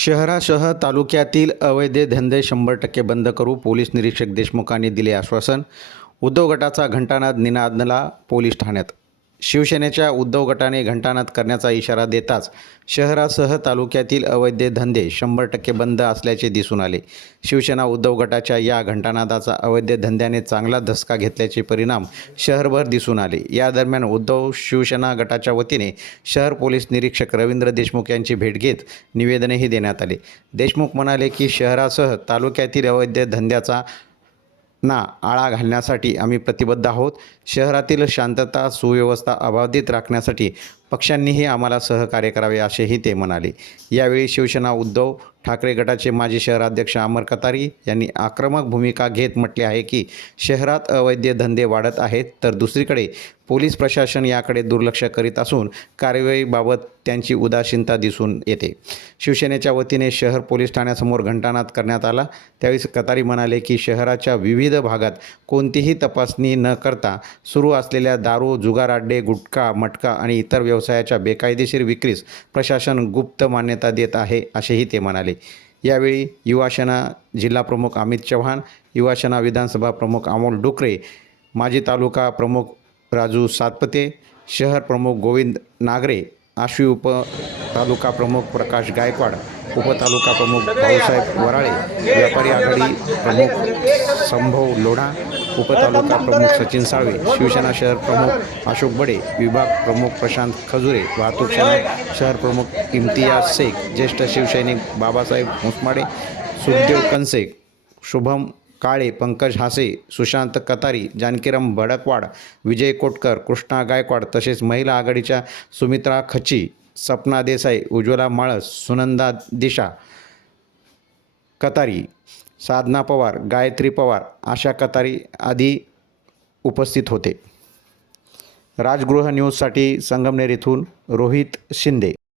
शहरासह तालुक्यातील अवैध धंदे शंभर टक्के बंद करू पोलीस निरीक्षक देशमुखांनी दिले आश्वासन. उद्योग गटाचा घंटानाद निनादला पोलीस ठाण्यात. शिवसेनेच्या उद्धव गटाने घंटानाद करण्याचा इशारा देताच शहरासह तालुक्यातील अवैध धंदे शंभर टक्के बंद असल्याचे दिसून आले. शिवसेना उद्धव गटाच्या या घंटानादाचा अवैध धंद्याने चांगला धसका घेतल्याचे परिणाम शहरभर दिसून आले. या दरम्यान उद्धव शिवसेना गटाच्या वतीने शहर पोलीस निरीक्षक रवींद्र देशमुख यांची भेट घेत निवेदनही देण्यात आले. देशमुख म्हणाले की शहरासह तालुक्यातील अवैध धंद्याचा ना आळा घालण्यासाठी आम्ही प्रतिबद्ध आहोत. शहरातील शांतता सुव्यवस्था अबाधित राखण्यासाठी पक्षांनीही आम्हाला सहकार्य करावे असेही ते म्हणाले. यावेळी शिवसेना उद्धव ठाकरे गटाचे माजी शहराध्यक्ष अमर कतारी यांनी आक्रमक भूमिका घेत म्हटले आहे की शहरात अवैध धंदे वाढत आहेत तर दुसरीकडे पोलीस प्रशासन याकडे दुर्लक्ष करीत असून कारवाईबाबत त्यांची उदासीनता दिसून येते. शिवसेनेच्या वतीने शहर पोलीस ठाण्यासमोर घंटानाद करण्यात आला. त्यावेळी कतारी म्हणाले की शहराच्या विविध भागात कोणतीही तपासणी न करता सुरू असलेल्या दारू जुगार अड्डे गुटखा मटका आणि इतर व्यवसायाच्या बेकायदेशीर विक्रीस प्रशासन गुप्त मान्यता देत आहे असेही ते म्हणाले. यावेळी युवासेना जिल्हाप्रमुख अमित चव्हाण युवासेना विधानसभा प्रमुख अमोल डुकरे माजी तालुका प्रमुख राजू सातपते शहर प्रमुख गोविंद नागरे आशवी उप तालुका प्रमुख प्रकाश गायकवाड उपतालुका प्रमुख भाऊसाहेब वराळे व्यापारी आघाडी प्रमुख संभव लोढा उपतालुका प्रमुख सचिन साळवे शिवसेना शहर प्रमुख अशोक बडे विभाग प्रमुख प्रशांत खजुरे वाहतूक शहर प्रमुख इम्तियाज शेख ज्येष्ठ शिवसैनिक बाबासाहेब मुसमाडे सुखदेव कनसे शुभम काळे पंकज हासे सुशांत कतारी जानकीराम भडकवाड विजय कोटकर कृष्णा गायकवाड तसेच महिला आघाडीच्या सुमित्रा खची सपना देसाई उज्ज्वला माळस सुनंदा दिशा कतारी साधना पवार गायत्री पवार आशा कतारी आदी उपस्थित होते. राजगृह न्यूजसाठी संगमनेर येथून रोहित शिंदे.